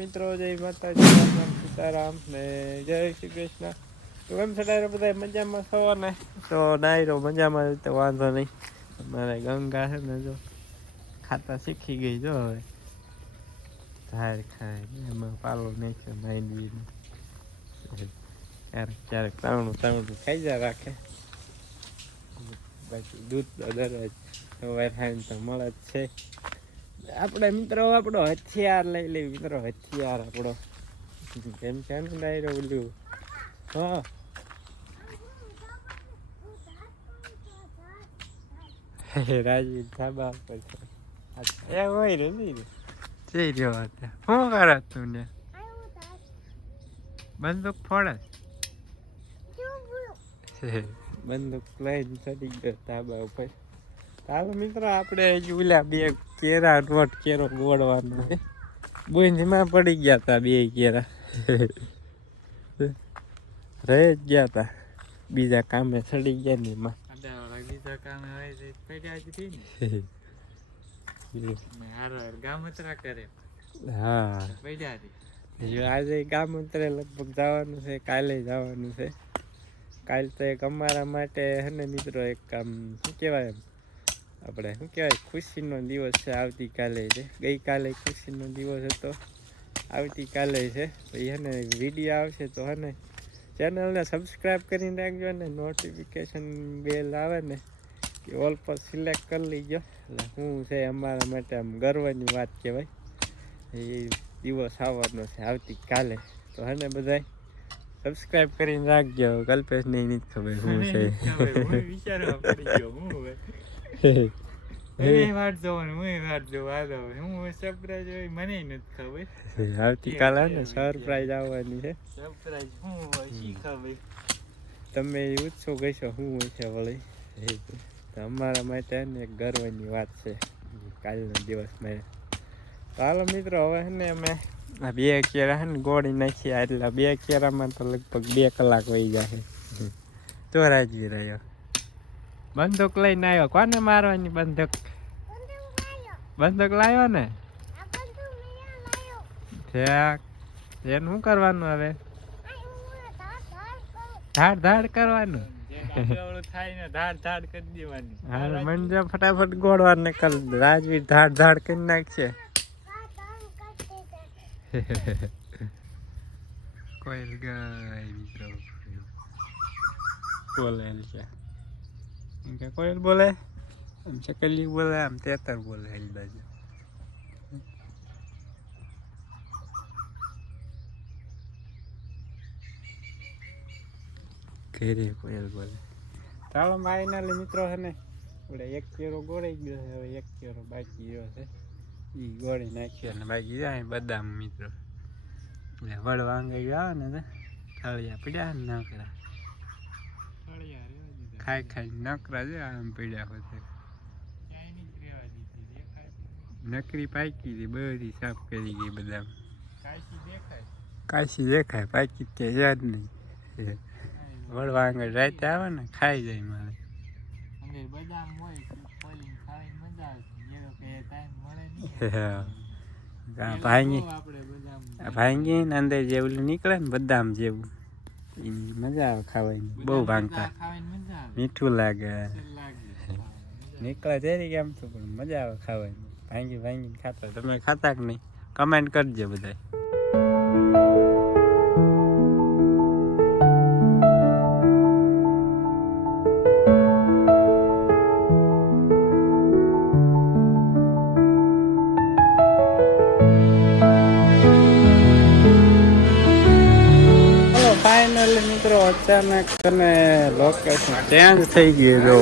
મિત્રો, જય માતાજી, રામ રામ, સીતારામ ને જય શ્રી કૃષ્ણ. તો એમ છે ડાયરો બધા મજામાં છો ને? તો ડાયરો મજામાં તો વાંધો નહીં. અમારે ગંગા છે ને જો ખાતા શીખી ગઈ જો હવે ધાર ખાય એમાં પાલો નાખ્યો માંડવીને ક્યારેક ક્યારેક તાવણું ખાઈ જાય રાખે. બાકી દૂધ તો દરરોજ સવારે ખાઈને તો મળે જ છે. આપણે મિત્રો આપણો હથિયાર લઈ લેવી મિત્રો, હથિયાર આપણો કેમ છે ને ડાયરો ઓલું. હા રાજવી ધાબા પર છે એ હોય રે નહીં જઈ રહ્યો હતા. શું કરે તું ને બંદૂક ફોડે બંદૂક લઈને ચડી ગયો ધાબા ઉપર. ચાલો મિત્રો આપણે હજી ઓલા બે કેરા રોટ કેરો ગોળવાનો છે. બુંજમાં પડી ગયા હતા બે કેરા રહી જ ગયા હતા બીજા કામે ચડી ગયા ને એમાં બીજા કામે પડ્યા જ કરે. હા આજે ગામંતરે લગભગ જવાનું છે, કાલે જવાનું છે. કાલ તો એક અમારા માટે હે ને મિત્રો એક કામ શું કહેવાય આપણે શું કહેવાય ખુશીનો દિવસ છે. આવતીકાલે છે, ગઈકાલે ખુશીનો દિવસ હતો, આવતીકાલે છે. પછી હે ને વિડીયો આવશે તો હે ને ચેનલને સબસ્ક્રાઈબ કરીને રાખજો ને નોટિફિકેશન બેલ આવે ને એ ઓલ પર સિલેક્ટ કરી લીજો. એટલે શું છે અમારા માટે આમ ગર્વની વાત કહેવાય. એ દિવસ આવવાનો છે આવતીકાલે તો હે ને બધાય સબસ્ક્રાઈબ કરીને રાખજો. કલ્પેશ ને નથી ખબર શું છે. આવતીકાલે ને સરપ્રાઈઝ આવવાની છે. તમે ઉત્સુક હશો શું હોય છે વળી. અમારા માટે ને એક ગર્વની વાત છે કાલનો દિવસ મેં. ચાલો મિત્રો હવે છે ને અમે આ બે કેરા છે ને ગોળી નાખીએ એટલે બે કેરામાં તો લગભગ 2 કલાક વહી જાય. તો રાજી રહ્યો બંદૂક લઈને આવ્યો. કોને મારવાની બંદૂક? બંદૂક લાવ્યો ને એનું શું કરવાનું હવે? ધાડ ધાડ કરવાનું. હા મંજા ફટાફટ ગોળવાને કર. રાજવીર ધાડ ધાડ કરી નાખશે. કોયલ ગાય મિત્રો બોલે છે કોયલ બોલે, આમ ચકલી બોલે, આમ તેતર બોલે. એની બાજુ ઘેરે કોયલ બોલે. ચાલો ફાઇનલી મિત્રો છે ને આપણે એક કેરો ગોળાઈ ગયો છે. હવે એક કેરો બાકી રહ્યો છે એ ગોળી નાખ્યો ને બાકી જાય બદામ મિત્રો. એટલે વડ વાંગાઈ આવે ને થાળિયા પડ્યા ને નકરા ખાઈ ખાઈ નકરા છે આમ પડ્યા હોય. નકરી પાકી હતી બધી સાફ કરી ગઈ બદામ. કાશી દેખાય પાકી કે યાદ નહીં. વળવા આગળ રાતે આવે ને ખાઈ જાય મારે. ભાંગી ને અંદર જેવું નીકળે ને બદામ જેવું મજા આવે ખાવાની. બહુ ભાંગતા મીઠું લાગે નીકળે તેરી કેમ તો પણ મજા આવે ખાવાની. ભાંગી ભાંગીને ખાતા. તમે ખાતા કે નહીં? કમેન્ટ કરજો બધા. ફાઇનલી મિત્રો અચાનક અને લોકેશન ચેન્જ થઈ ગયું જો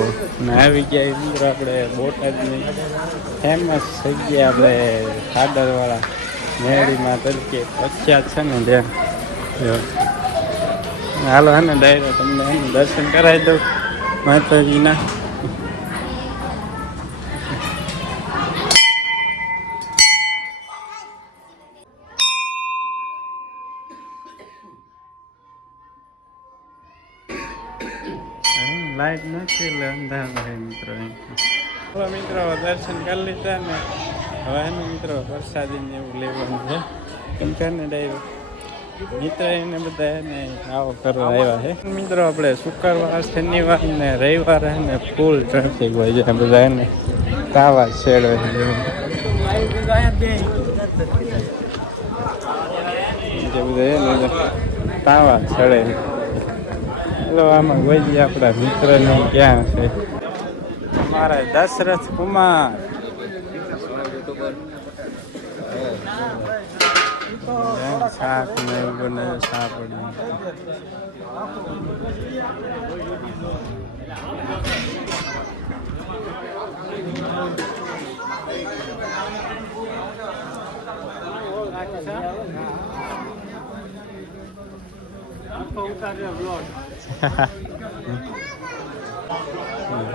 ને આવી ગયા મિત્રો આપણે બોટાદની ફેમસ જગ્યાએ આપણે ખાડરવાળા મેળીમાં તરીકે પ્રખ્યાત છે ને ત્યાં. હાલો હે ને ડાયરો તમને દર્શન કરાવી દઉં માતાજીના. લાઈટ નથી એટલે અંધારા રહે મિત્રો. હવે મિત્રો દર્શન કરી લીધા ને હવે એનું મિત્રો પ્રસાદી ને એવું લેવાનું છે. ઇન્ટરનેટ આવ્યો મિત્ર એને બધા એને આવો કરવા આવ્યા છે મિત્રો. આપણે શુક્રવાર શનિવાર ને રવિવાર ને ફૂલ ટ્રાફિક હોય છે બધા એને તાવા છેડે છે બધા તાવા છેડે. ચલો આમાં ગોજી આપણા મિત્રને ક્યાં છે અમારા દશરથ કુમાર. શાક ને એવું બને સાપડી.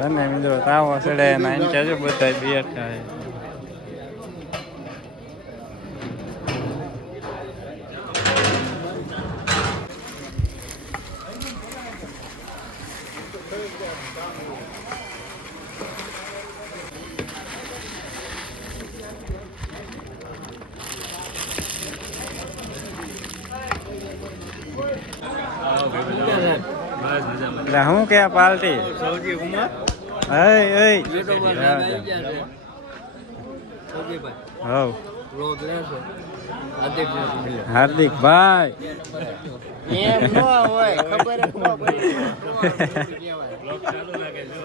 અને મિત્રો તાવો ચડે નાઈન ચાજુ બધા બેઠા છે. હું કે પાર્ટી હાર્દિક ભાઈ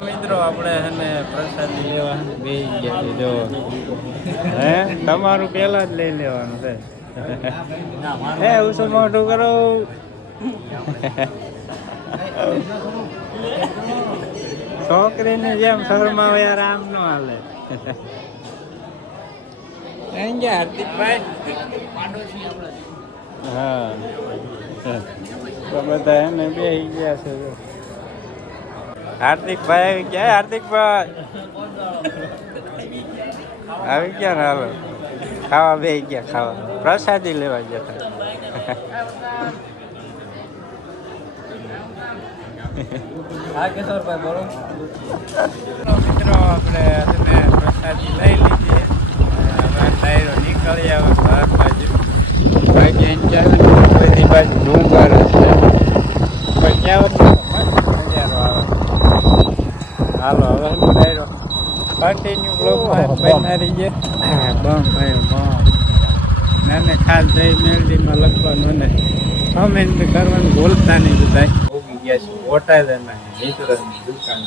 મિત્રો આપણે એને પ્રસાદી લેવા બે ગયા જો હે તમારું પેલા જ લઈ લેવાનું છે. હે ઉસું મોટું કરો છોકરીને જેમ શર્મા યાર આમ ન હાલે. હાર્દિકભાઈ હા તો બધા એને બે ગયા છે. હાર્દિકભાઈ આવી ગયા. હાર્દિકભાઈ આવી ગયા ને હાલો ખાવા બે ગયા ખાવા પ્રસાદી લેવા ગયા મિત્રો આપણે પ્રસાદી લઈ લીધી. ડાયરો નીકળી આવે બહાર બાજુ બધી બાજુ ડુંગર છે પણ ક્યાં નજારો આવે. હાલો હવે ડાયરો કન્ટિન્યુ બ્લોગમાં બનાવી છે. બમ ભાઈ બમ નાને ખાસ જઈ મેલડીમાં લખવાનું ને કમેન્ટ કરવાનું બોલતા નહીં બધા. ઉગી ગયા છે બોટાદના મિત્રની દુકાન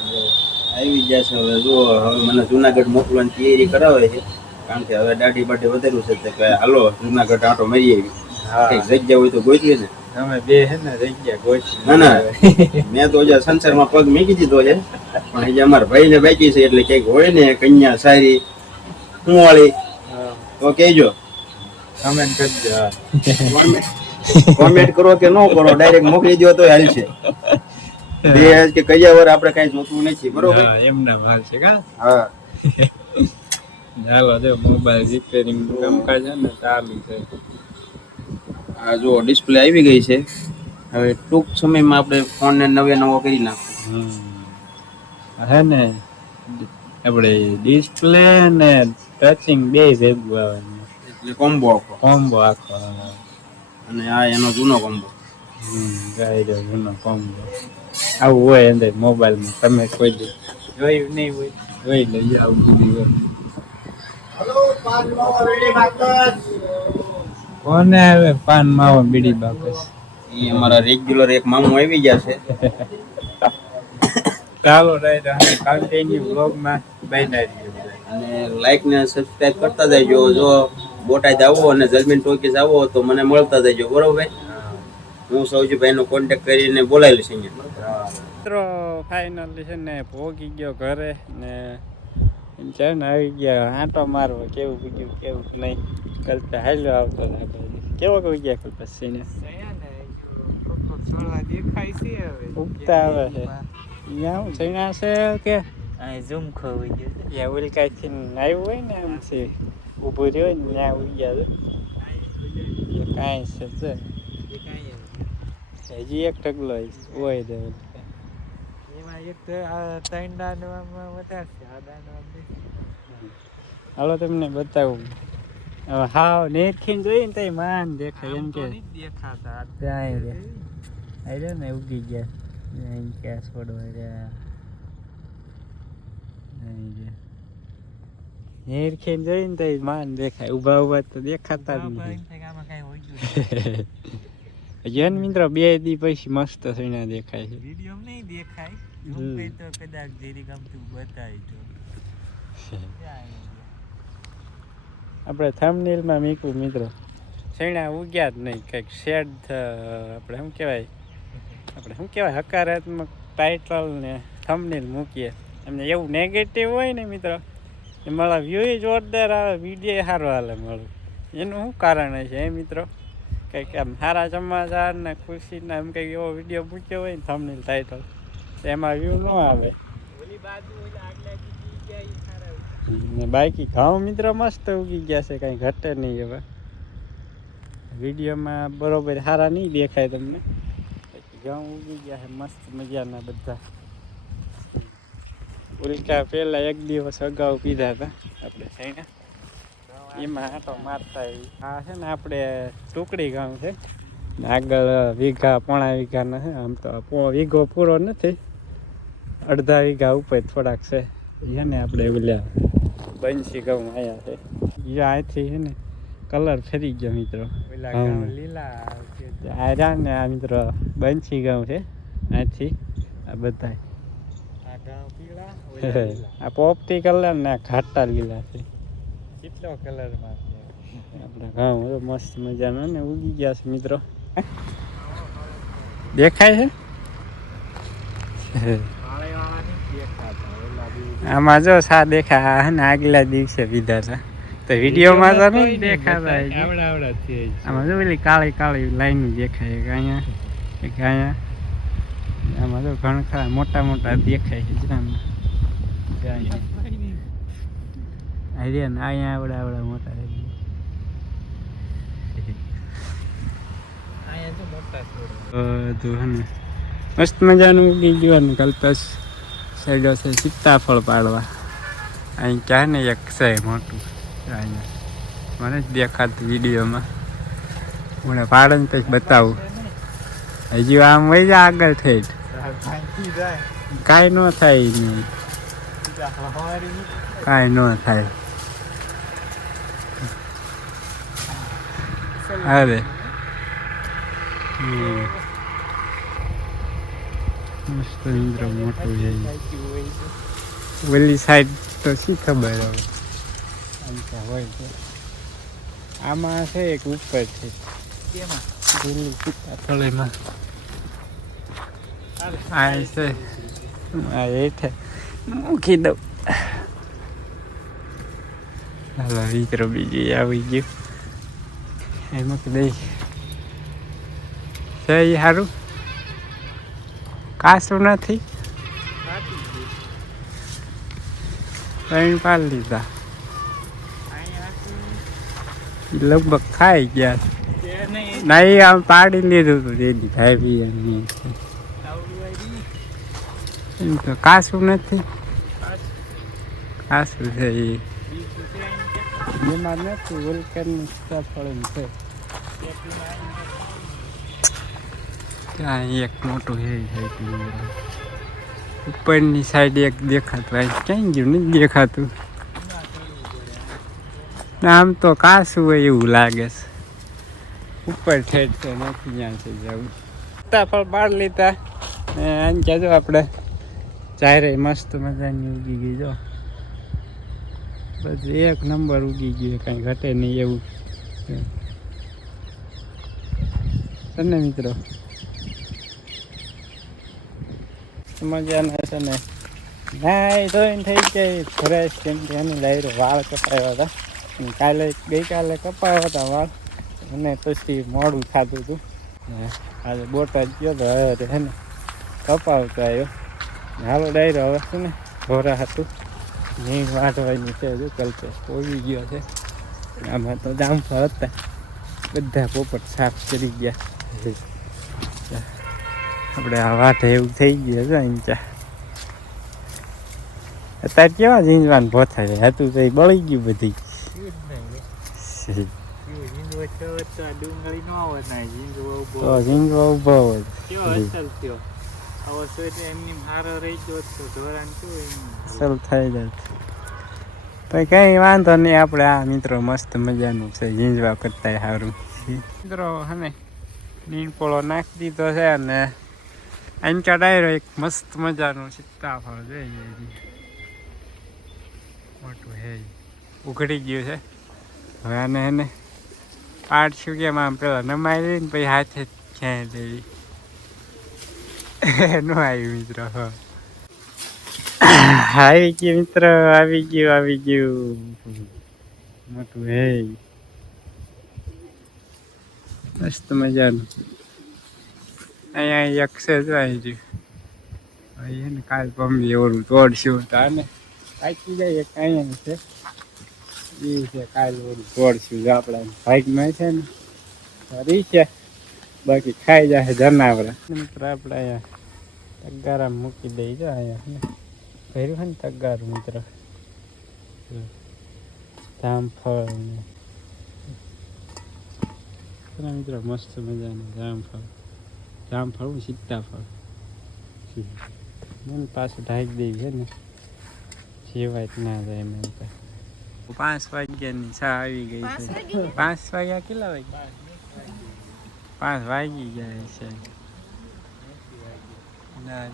આવી ગયા છે. હવે જો હવે મને જુનાગઢ મોકલવાની તૈયારી કરાવે છે કારણ કે હવે દાઢી બાઢી વધેલું છે કે હાલો જુનાગઢ આંટો મારી આવી. કઈક જગ્યા હોય તો ગોતીએ ને તમે બે હે ને જગ્યા ગોતી. ના મેં તો હજી સંસારમાં પગ મૂકી દીધો છે પણ હજી અમારા ભાઈ ને બાકી છે એટલે કઈક હોય ને કન્યા સારી કુંવાળી તો કહેજો. કમેન્ટ કરજો. કોમેન્ટ કરો કે ન કરો ડાયરેક્ટ મોકલી દો તો હાલશે. દહેજ કે કયા વાર આપણે કઈ જોતું નથી બરોબર. એમના ભાગ છે કા. હા ચાલો જો મોબાઈલ રિપેરિંગ કામકાજ છે ને ચાલુ છે. આ જો ડિસ્પ્લે આવી ગઈ છે. હવે ટૂંક સમયમાં આપણે ફોન ને નવો કરી નાખશું. હે ને આપણે ડિસ્પ્લે ને ટચિંગ બે ભેગું આવે એટલે કોમ્બો આખો આખો અને આ એનો જૂનો કોમ્બો. ગાયરો જૂનો કોમ્બો આવું હોય અંદર મોબાઈલમાં. તમે કોઈ દી જોયું નહીં હોય જોઈ લઈએ આવું બધું હોય. કોને આવે પાન માવો બીડી બાકસ. એ અમારા રેગ્યુલર એક મામું આવી ગયા છે. ચાલો કન્ટિન્યુ બ્લોગમાં બનાવી અને લાઈક ને સબસ્ક્રાઇબ કરતા જજો. જો બોટાદ આવો અને જલમીન ટોકીઝ આવો તો મને મળતા જજો બરોબર. હું સૌજીભાઈ નો કોન્ટેક્ટ કરીને બોલાવેલું છે અહીંયા. મિત્રો ફાઇનલી છે ને પહોંચી ગયો ઘરે ને છે ને આવી ગયા આંટો મારવો. કેવું બીજું કેવું નહીં કલ્પે હાલ્યો આવતો કેવો કહી ગયા કલ્પેશ સિંહ દેખાય છે હવે ઉગતા આવે છે. અહીંયા હું ચણા છે કે ઝૂમ ખોઈ ગયો યા ઓલી કાંઈથી આવ્યું હોય ને આમ છે ઊભું રહ્યો ને ત્યાં ઉઈ ગયા એ કાંઈ છે હજી એક ઢગલો હોય દે એમાં એક ત્રણ દાંડવામાં વધારે છે. આ દાંડવામાં હાલો તમને બતાવું હવે હાવ નેરખીને જોઈએ ને તઈ માન દેખાય એમ કે દેખાતા ત્યાં રે આઈ રે ને ઉગી ગયા અહીં ક્યાં છોડવા રહ્યા અહીં રે નેરખીને જોઈએ ને તઈ માન દેખાય ઊભા ઊભા તો દેખાતા જ નથી આમાં કઈ હોય ગયું જન મિત્રો 2 દી પછી મસ્ત સૈણા દેખાય છે વિડીયો નહીં દેખાય હું કઈ તો કદાચ જેરી ગમતું બતાવી તો આપણે થંબનેલ માં મૂક્યું મિત્રો સૈણા ઉગ્યા જ નહીં કંઈક શેડ આપણે શું કહેવાય હકારાત્મક ટાઇટલ ને થંબનેલ મૂકીએ એમને એવું નેગેટિવ હોય ને મિત્રો એ મારા વ્યૂ જોરદાર આવે વિડીયો સારો હાલે મારું એનું શું કારણ છે એ મિત્રો કંઈક આમ સારા સમાચાર ને ખુશીના એમ કંઈક એવો વિડીયો મૂક્યો હોય ને થંબનેલ ટાઇટલ એમાં વ્યૂ ન આવે ને બાકી ઘઉં મિત્રો મસ્ત ઉગી ગયા છે કાંઈ ઘટે નહીં હવે વિડીયોમાં બરોબર સારા નહીં દેખાય તમને ઘઉં ઉગી ગયા છે મસ્ત મજાના બધા ઉલ્કા પહેલા 1 દિવસ અગાઉ પીધા હતા આપણે સૈણા એમાં આટો મારતા આ છે ને આપણે ટુકડી ગામ છે આગળ વીઘા પોણા વીઘાના છે આમ તો વીઘો પૂરો નથી અડધા વીઘા ઉપર થોડાક છે એને આપણે બોલ્યા બંસી ઘઉં આવ્યા છે અહીંથી છે ને કલર ફેરી ગયો મિત્રો લીલા આર્યા ને આ મિત્રો બંસી ઘઉં છે અહીંથી આ બધા આ ગામ પીળા આ પોપટી કલર ને ઘાટા લીલા છે કેટલો કલર માં આપણે ઘઉં મસ્ત મજાના ને ઉગી ગયા છે મિત્રો દેખાય છે આમાં જો સા દેખા ને આગલા દિવસે પીધા હતા તો વિડીયોમાં તો નહીં દેખાતા આમાં જો પેલી કાળી કાળી લાઈન દેખાય એક અહીંયા એક અહીંયા આમાં તો ઘણા ખરા મોટા મોટા દેખાય છે અહીંયા આવડા મોટા બધું હે મસ્ત મજાનું ઉગી ગયું ને કલ્પેશ સાઈડો છે સીતાફળ પાડવા અહીં ક્યાં ને એક છે મોટું અહીંયા મને જ દેખાતું વિડીયોમાં હું પાડન પછી બતાવું હજી આમ વહી જા આગળ થઈ કાંઈ ન થાય નહીં કાંઈ ન થાય અરે મસ્ત ઇન્દ્ર મોટું છે ઓલી સાઈડ તો શી ખબર હવે હોય છે આમાં છે એક ઉપર છે પેલી સીતાફળીમાં આ છે આ હેઠે મૂકી દઉં હાલો મિત્રો બીજું આવી ગયું એ મૂકી દઈ છે એ સારું કાસું નથી ત્રણ પાલ લીધા લગભગ ખાઈ ગયા નહીં આમ પાડી લીધું હતું રેડી ભાઈ એમ તો કાસું નથી કાસું છે એ એમાં નથી વલકરની સીતાફળ છે ત્યાં એક મોટું હે ઉપરની સાઈડ એક દેખાતું આ ક્યાંય ગયું નથી દેખાતું આમ તો કાસું હોય એવું લાગે છે ઉપર ઠેઠ તો નથી ત્યાં છે જવું સીતાફળ પાડ લીધા ને આમ કહેજો આપણે ચારે મસ્ત મજાની ઉગી ગઈ જો બધી એક નંબર ઉગી ગઈ કાંઈ ઘટે નહીં એવું તને મિત્રો મજાના છે ને નાઈ ધોઈને થઈ જાય ફ્રેશ કેમ કે એની લાઈરો વાળ કપાવ્યા હતા કાલે ગઈકાલે કપાવ્યા હતા વાળ અને પછી મોડું થતું હતું આજે બોટાદ ગયો તો હવે છે ને કપાવતો આવ્યો હાલો ડાયરો હવે છે ને ઘોરા હતું નીણ વાટવાની છે હજુ કલ્પેશ પોવી ગયો છે આમાં તો જામફળ હતા બધા પોપટ સાફ કરી ગયા આપણે આ વાટે એવું થઈ ગયું છે ઈંચા અત્યારે કેવા ઝીંઝવાન ભોથા છે હતું તો બળી ગયું બધી ઝીંગવો થયો હોત તો આ ડુંગળી ન આવત ના ઝીંગવો તો ઉભો ઝીંગો ઉભો હોય કેવો અસલ થયો આવો સોચે એમની હારો રહી ગયો તો ધોરાન કેવું એમની અસલ થઈ જાય તો કઈ વાંધો નહીં આપણે આ મિત્રો મસ્ત મજાનું છે ઝીંઝવા કરતા સારું મિત્રો હને નીણપોળો નાખી દીધો છે અને આંચા ડાયરો એક મસ્ત મજાનું સીતાફળ છે મોટું હે ઉઘડી ગયું છે હવે આને એને પાડશું કેમ આમ પેલા નમાઈ લઈને પછી હાથે જ ક્યાંય દેવી ન આવ્યું મિત્રો આવી ગયું મિત્ર આવી ગયું મોટું હે મસ્ત મજાનું અહીંયા એક છે જો આવી ગયું એને કાલ પંબી ઓરું તોડશું તો આને કાચી જાય એક અહીંયા છે એ છે કાલ ઓરું તોડશું જો આપણા ભાગમાં છે ને સારી છે બાકી ખાઈ જાય જનાવરા મિત્ર આપણે અહીંયા તગારા મૂકી દઈ જો અહીંયા ભર્યું છે ને તગારું મિત્ર જામફળ ને મિત્રો મસ્ત મજાનું જામફળ હું સીતાફળ મને પાછું ઢાંકી દેવી છે ને જેવાય ના જાય એમ 5 વાગ્યાની ચા આવી ગઈ છે 5 વાગ્યા કેટલા વાગ્યા 5 વાગી ગયા છે ના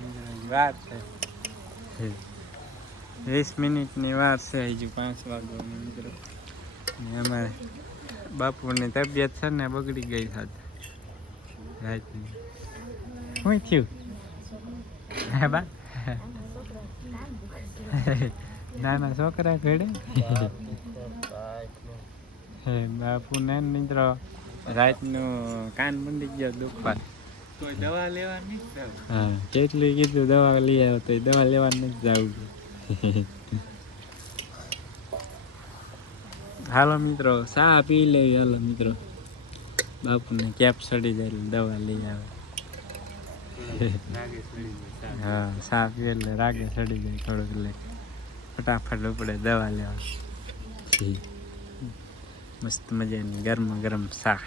વાર છે 20 મિનિટની વાર છે હજુ 5 વાગવાની મિત્રો અમારે બાપુની તબિયત છે ને બગડી ગઈ સાથે રાતની શું થયું હે બા નાના છોકરા ઘડે બાપુ ને મિત્રો રાતનું કાન મંડી ગયો દુખવા કોઈ દવા લેવા નહીં હા કેટલું કીધું દવા લઈ આવ્યો તો દવા લેવા નથી જવું હાલો મિત્રો ચા પી લેવી હાલો મિત્રો બાપુને કેપ સડી જાય એટલે દવા લઈ આવે હા ચા પી એટલે રાગે સડી જાય થોડુંક એટલે ફટાફટ ઉપડે દવા લેવા મસ્ત મજાની ગરમા ગરમ ચા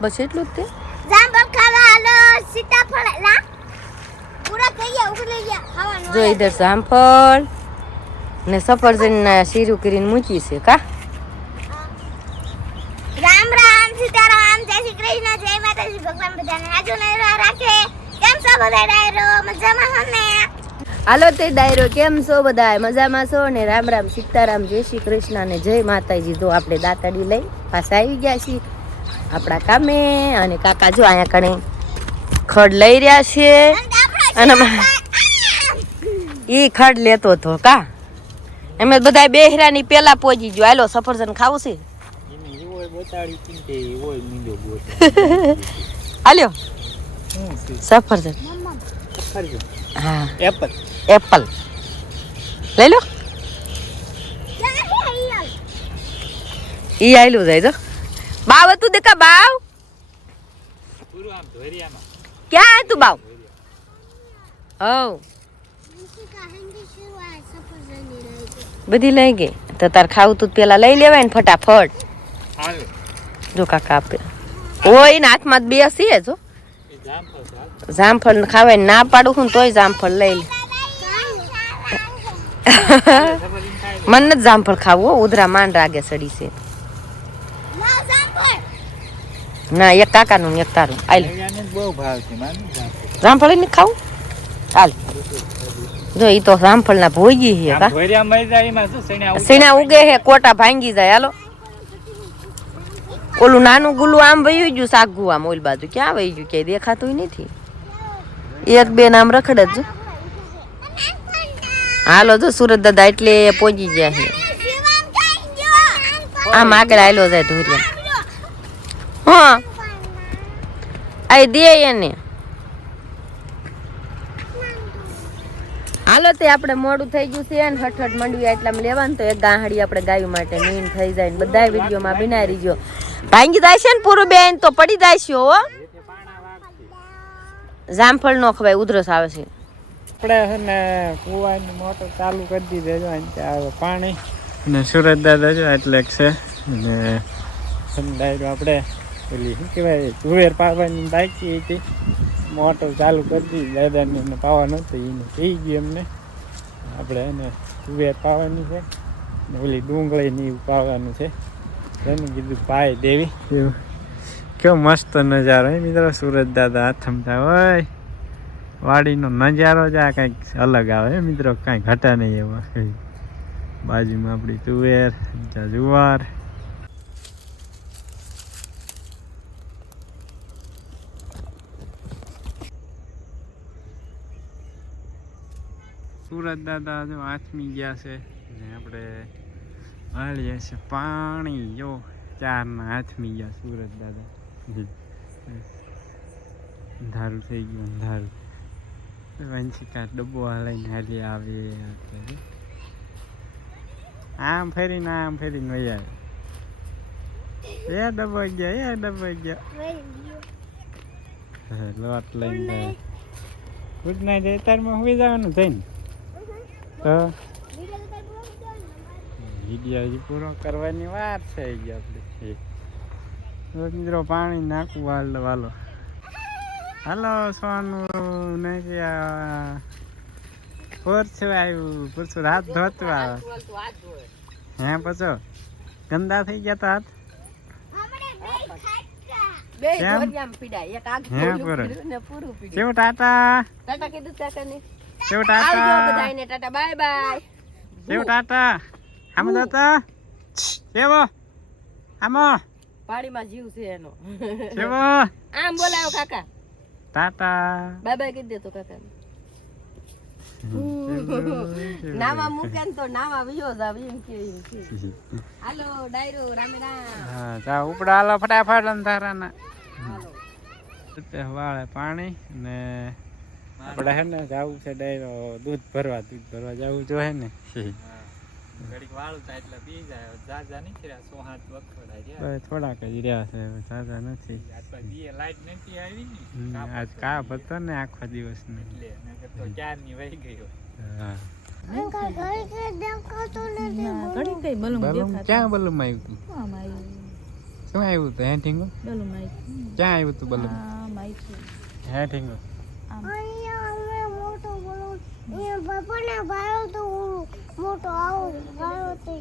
બસ એટલું જ તે જામફળ ખાવા હાલો સીતાફળ લા પૂરા થઈ ગયા ઉગલી ગયા ખાવાનું જો ઇધર જામફળ ને સફરજન ના શીરું કરીને મૂકી છે કા રામ રામ સીતારામ જય શ્રી કૃષ્ણ જય માતાજી ભગવાન બધાને આજુ ને રાખે કેમ છો બધા ડાયરો મજામાં છો ને હાલો તે ડાયરો કેમ છો બધા મજામાં છો ને રામ રામ સીતારામ જય શ્રી કૃષ્ણ ને જય માતાજી જો આપણે દાતડી લઈ પાછા આવી ગયા છીએ આપણા કામે અને કાકા જો અહીંયા કણે ખડ લઈ રહ્યા છે અને ઈ ખડ લેતો હતો કા અમે બધા બેહરાની પેલા પહોંચી ગયો હાલો સફરજન ખાવું છે હાલ્યો સફરજન હા એપલ લઈ લો ઈ આયલું જાય તો બાવ હતું દેખા બાવ ક્યાં હતું બાવ હવ બધી લઈ ગઈ તો તાર ખાવું તું પેલા લઈ લેવાય ને ફટાફટ જો કાકા આપે ઓય ને હાથમાં બે હસી જો જામફળ ખાવાય ના પાડું હું તોય જામફળ લઈ લે મને નથી જામફળ ખાવું ઉધરા માંડ રાગે સડી છે ના એક કાકાનું ને એક તારું આલ બહુ ભાવ છે માન જામફળ ને ખાવું હાલ જો ઈ તો જામફળ ના ભોગી છે કા ભોરિયા મરી જાય એમાં શું સીણા ઉગે હે કોટા ભાંગી જાય હાલો ઓલું નાનું ગુલું આમ વયું ગયું સાગુ આમ ઓલ બાજુ ક્યાં વહી ગયું ક્યાંય દેખાતું નથી એક બે નામ રખડે જ હાલો જો સુરત દાદા એટલે પહોંચી ગયા છે આમ આગળ આયલો જાય ધોરિયા હા આ દે એને હાલો તે આપણે મોડું થઈ ગયું છે ને હઠ મંડવી એટલામાં લેવાનું તો એક ગાહડી આપણે ગાયું માટે નીણ થઈ જાય ને બધા વિડીયોમાં બિનારી જો ભાંગી જાય છે ને પૂરું બેન તો પડી જાય છે હો જામફળ નો ખવાય ઉધરસ આવે છે આપણે છે ને કૂવાની મોટર ચાલુ કરી દીધી જો અહીં આવે પાણી અને સુરત દાદા જો એટલે છે અને ડાયરો આપણે પેલી શું કહેવાય તુવેર પાવાની બાકી હતી મોટર ચાલુ કરી દીધી દાદાને એને પાવા નહોતી એને કહી ગયું એમને આપણે એને તુવેર પાવાની છે ને ઓલી ડુંગળીને એવું પાવાનું છે એને કીધું પાય દેવી એવું કેવો મસ્ત નજારો હે મિત્રો સુરત દાદા હાથમતા હોય વાડીનો નજારો જ આ કંઈક અલગ આવે હે મિત્રો કાંઈ ઘટા નહીં એવા બાજુમાં આપણી તુવેર જુવાર સુરત દાદા જો આથમી ગયા છે ને આપણે વાળીએ છે પાણી જો ચારના હાથમી ગયા સુરત દાદા અંધારું થઈ ગયું અંધારું વંશિકા ડબ્બો લઈને હાલી આવે આમ ફરીને વહી આવે એ ડબ્બો ગયા લોટ લઈને ગુડ નાઇટ અત્યારમાં સુઈ જવાનું થઈને તો વિડીયો હજી પૂરો કરવાની વાર છે આપણે મિત્રો પાણી નાખવું વાલો હાલો સોનું ને પૂરછું આવ્યું પૂરછું હાથ ધોતું આવે હે પછી ગંદા થઈ ગયા તો હાથ કેવું ટાટા કેવું ટાટા આમ દાતા કેવો આમો પાણીમાં જીવ છે એનો કેવો આમ બોલાવો કાકા ટાટા બાય બાય કહી દેતો કાકા નાવા મૂકે ને તો નાવા વિયો જાવ એમ કે હાલો ડાયરો રામે રામ હા જા ઉપડા હાલો ફટાફટ અંધારાના વાળે પાણી ને આપણે હે ને જવું છે ડાયરો દૂધ ભરવા જવું જોઈએ ને ઘડીક વાળું થાય એટલે પી જાય જાજા નથી રહ્યા 100-7 વખોડા ગયા બસ થોડાક જ રહ્યા છે જાજા નથી આટલા દીએ લાઈટ નથી આવી ને આજ કાપ હતો ને આખો દિવસ ને એટલે નકર તો ક્યારની વહી ગયો હા અંકલ ઘરે કે દેખાતો નથી ઘડી કઈ બલૂન બલૂન ક્યાં બલૂન આવ્યું તું શું આવ્યું તું હે ઠીંગો બલૂન ક્યાં આવ્યું તું બલૂન માઈક હે ઠીંગો અહીંયા અમે મોટો બોલો એ બાપાને ભાયો તો મોટો આવો ભાયો તો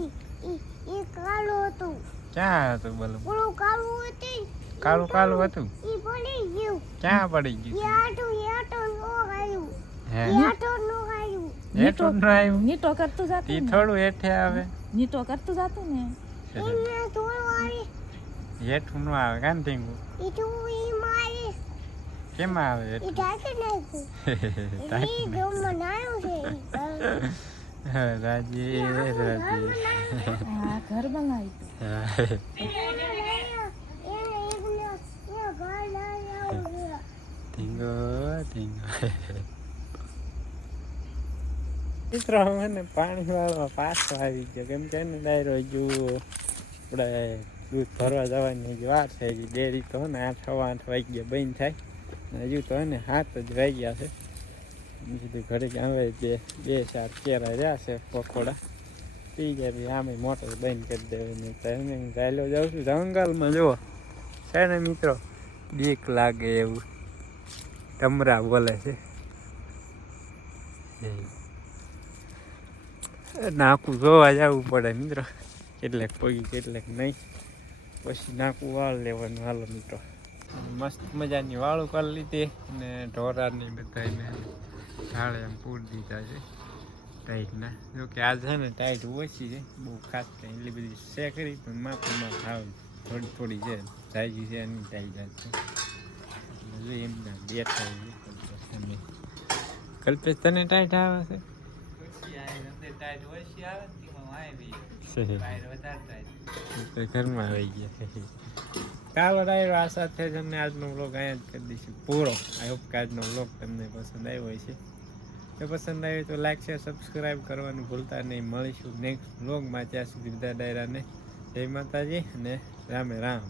ઈ કાળો હતો ક્યાં હતું બલૂન ઓલો કાળું હતી કાળું હતું ઈ પડી ગયું ક્યાં પડી ગયું યાટો નો ગાયું હે યાટો નો ગાયું હેઠું ન આવ્યું નીટો કરતું જાતું ઈ થોડું હેઠે આવે નીટો કરતું જાતું ને એમને થોડું આવી હેઠું ન આવે કાન ઠીંગુ ઈ તો ઈ મારી કેમ આવે ઈ હેઠું ઢાંકી નાખ્યું ઈ ગમમાં નાયો છે રાજી આ ઘર બનાવી ઠીંગો મિત્રો મને પાણી વાળવા પાછો આવી ગયો કેમ કે એને ડાયરો હજુ આપણે દૂધ ભરવા જવાની હજી વાર છે હજી ડેરી તો ને 8-8 વાગ્યા બંધ થાય હજુ તો ને 7 જ વાગ્યા છે કીધું ઘરે હવે જે 2-4 કેરા રહ્યા છે પકોડા પી ગયા બી આમે મોટર બંધ કરી દેવાની તો એને હું ચાલ્યો જાઉં છું જંગલમાં જુઓ છે ને મિત્રો બીક લાગે એવું ટમરા બોલે છે નાકું જોવા જવું પડે મિત્રો કેટલેક પગી કેટલેક નહીં પછી નાકું વાળ લેવાનું હાલો મિત્રો મસ્ત મજાની વાળું કરી લીધી અને ઢોરાની બધાને ઢાળે એમ પૂરી દીધા છે ટાઈટના જોકે આજ છે ને ટાઈટ ઓછી છે બહુ ખાસ કંઈ એટલી બધી છે કરી પણ માપમાં ભાવ થોડી છે સાઈઝ છે એની ટાઈટ છે એમના બેઠા કલ્પેશ તને ટાઈટ આવે છે ટાઈટ ઓછી આવે ને તેમાં આવી ઘરમાં વધારે આવી ગયા ચાલો ડાયરો આ સાથે તમને આજનો વ્લોગ અહીંયા જ કરી દઈશું પૂરો આઈ હોપ કે આજનો વ્લોગ તમને પસંદ આવ્યો છે જો પસંદ આવ્યો તો લાઈક શેર સબસ્ક્રાઈબ કરવાનું ભૂલતા નહીં મળીશું નેક્સ્ટ વ્લોગમાં ત્યાં સુધી બધા ડાયરાને જય માતાજી અને રામે રામ